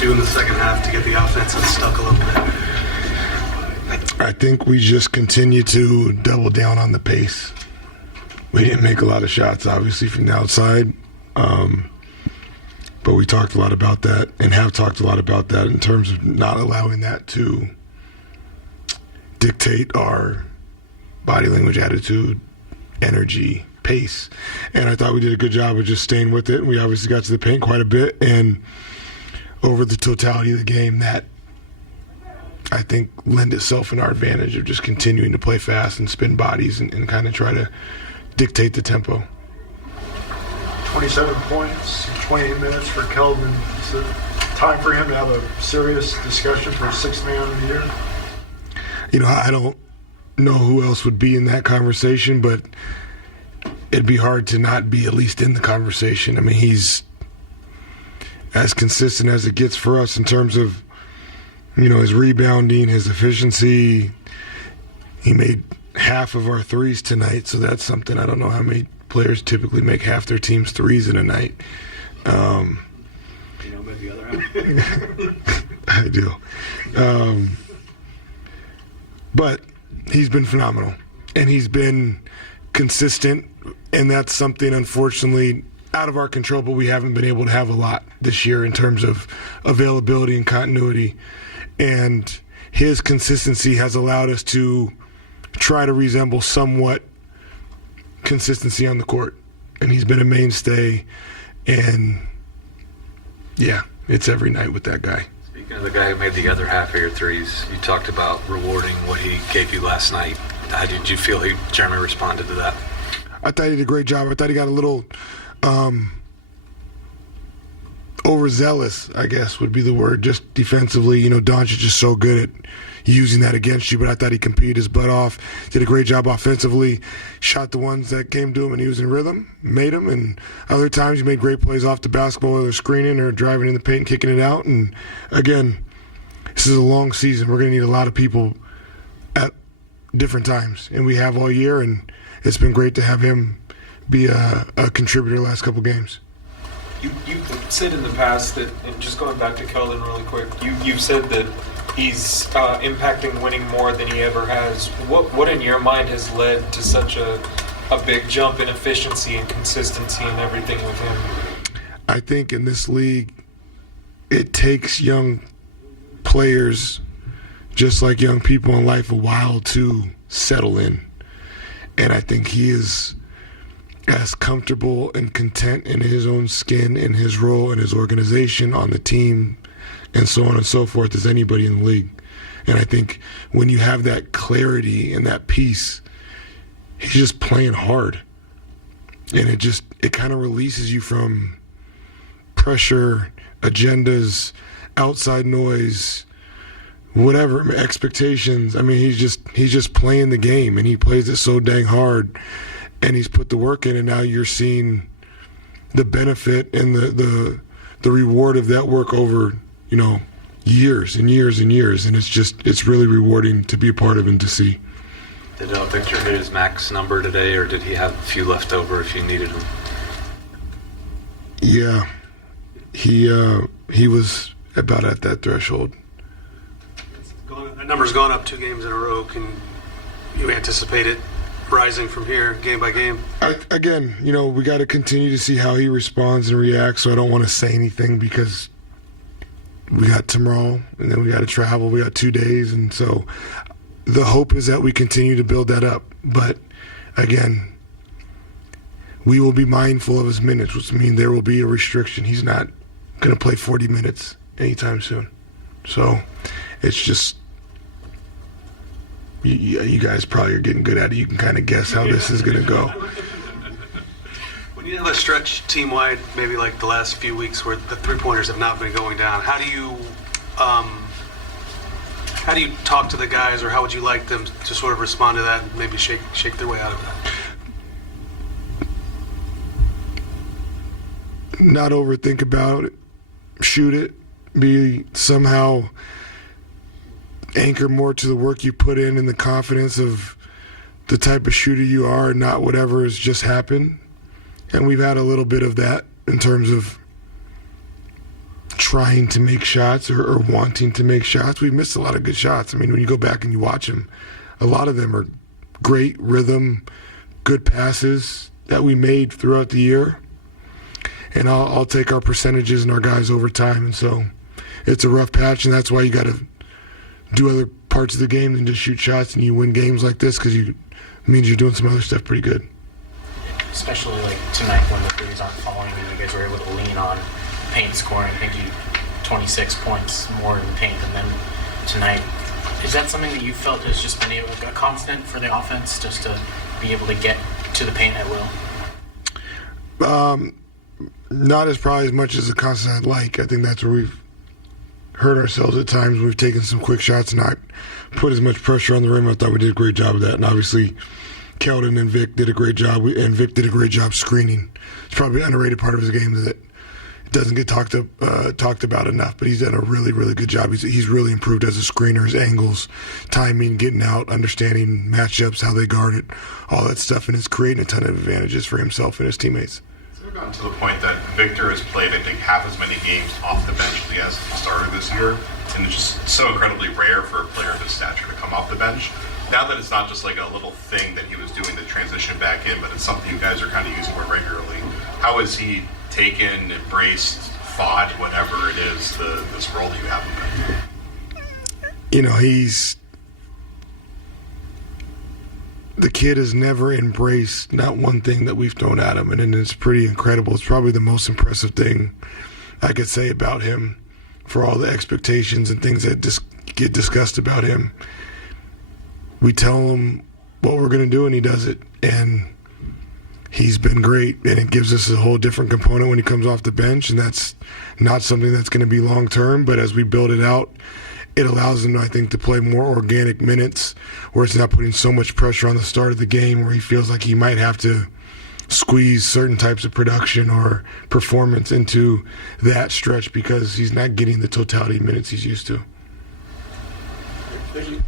do in the second half to get the offense unstuck a little bit? I think we just continue to double down on the pace. We didn't make a lot of shots, obviously, from the outside. But we talked a lot about that and have talked a lot about that in terms of not allowing that to dictate our body language, attitude, energy, pace. And I thought we did a good job of just staying with it. We obviously got to the paint quite a bit. And over the totality of the game, that I think lend itself in our advantage of just continuing to play fast and spin bodies and kind of try to dictate the tempo. 27 points in 28 minutes for Kelvin. Is it time for him to have a serious discussion for sixth man of the year? You know, I don't know who else would be in that conversation, but it'd be hard to not be at least in the conversation. I mean, he's as consistent as it gets for us in terms of, you know, his rebounding, his efficiency. He made half of our threes tonight, so that's something. I don't know how many players typically make half their team's threes in a night. You know, maybe the other half. I do. But he's been phenomenal, and he's been consistent, and that's something, unfortunately, out of our control, but we haven't been able to have a lot this year in terms of availability and continuity. And his consistency has allowed us to try to resemble somewhat consistency on the court. And he's been a mainstay. And, yeah, it's every night with that guy. Speaking of the guy who made the other half of your threes, you talked about rewarding what he gave you last night. How did you feel Jeremy responded to that? I thought he did a great job. I thought he got a little overzealous, I guess would be the word, just defensively. You know, Doncic is so good at using that against you, but I thought he competed his butt off, did a great job offensively, shot the ones that came to him, and he was in rhythm, made them, and other times he made great plays off the basketball, whether screening or driving in the paint and kicking it out. And again, this is a long season. We're going to need a lot of people at different times, and we have all year, and it's been great to have him be a contributor the last couple games. You've said in the past that, and just going back to Kelvin really quick, you've said that he's impacting winning more than he ever has. What in your mind has led to such a big jump in efficiency and consistency and everything with him? I think in this league, it takes young players, just like young people in life, a while to settle in. And I think he is as comfortable and content in his own skin, in his role, in his organization, on the team, and so on and so forth as anybody in the league. And I think when you have that clarity and that peace, he's just playing hard. And it kind of releases you from pressure, agendas, outside noise, whatever, expectations. I mean, he's just playing the game, and he plays it so dang hard. And he's put the work in, and now you're seeing the benefit and the reward of that work over, you know, years and years and years. And it's really rewarding to be a part of and to see. Did Victor hit his max number today, or did he have a few left over if you needed him? Yeah, he was about at that threshold. That number's gone up 2 games in a row. Can you anticipate it rising from here, game by game? Again, you know, we got to continue to see how he responds and reacts, so I don't want to say anything because we got tomorrow, and then we got to travel. We got 2 days, and so the hope is that we continue to build that up. But, again, we will be mindful of his minutes, which means there will be a restriction. He's not going to play 40 minutes anytime soon. So it's just, you guys probably are getting good at it. You can kind of guess how this is going to go. When you have a stretch team-wide, maybe like the last few weeks where the three-pointers have not been going down, how do you talk to the guys, or how would you like them to sort of respond to that and maybe shake their way out of that? Not overthink about it. Shoot it. Be somehow anchor more to the work you put in and the confidence of the type of shooter you are, and not whatever has just happened. And we've had a little bit of that in terms of trying to make shots or wanting to make shots. We've missed a lot of good shots. I mean, when you go back and you watch them, a lot of them are great rhythm, good passes that we made throughout the year. And I'll take our percentages and our guys over time. And so it's a rough patch, and that's why you got to do other parts of the game than just shoot shots, and you win games like this because it means you're doing some other stuff pretty good. Especially like tonight when the threes aren't falling and you guys were able to lean on paint scoring. I think you 26 points more in the paint than them tonight. Is that something that you felt has just been a constant for the offense, just to be able to get to the paint at will? Not as probably as much as a constant I'd like. I think that's where we've hurt ourselves at times. We've taken some quick shots and not put as much pressure on the rim. I thought we did a great job of that. And obviously, Kelvin and Vic did a great job, and Vic did a great job screening. It's probably an underrated part of his game that doesn't get talked about enough, but he's done a really, really good job. He's really improved as a screener, his angles, timing, getting out, understanding matchups, how they guard it, all that stuff, and it's creating a ton of advantages for himself and his teammates. We've gotten to the point that Victor has played, I think, half as many games off the bench as he has at the start of this year, and it's just so incredibly rare for a player of his stature to come off the bench. Now that it's not just like a little thing that he was doing to transition back in, but it's something you guys are kind of using more regularly, how has he taken, embraced, fought, whatever it is, this role that you have him in? You know, the kid has never embraced not one thing that we've thrown at him, and it's pretty incredible. It's probably the most impressive thing I could say about him, for all the expectations and things that just get discussed about him. We tell him what we're going to do, and he does it. And he's been great, and it gives us a whole different component when he comes off the bench, and that's not something that's going to be long-term, but as we build it out, it allows him, I think, to play more organic minutes where it's not putting so much pressure on the start of the game where he feels like he might have to squeeze certain types of production or performance into that stretch because he's not getting the totality of minutes he's used to. Thank you.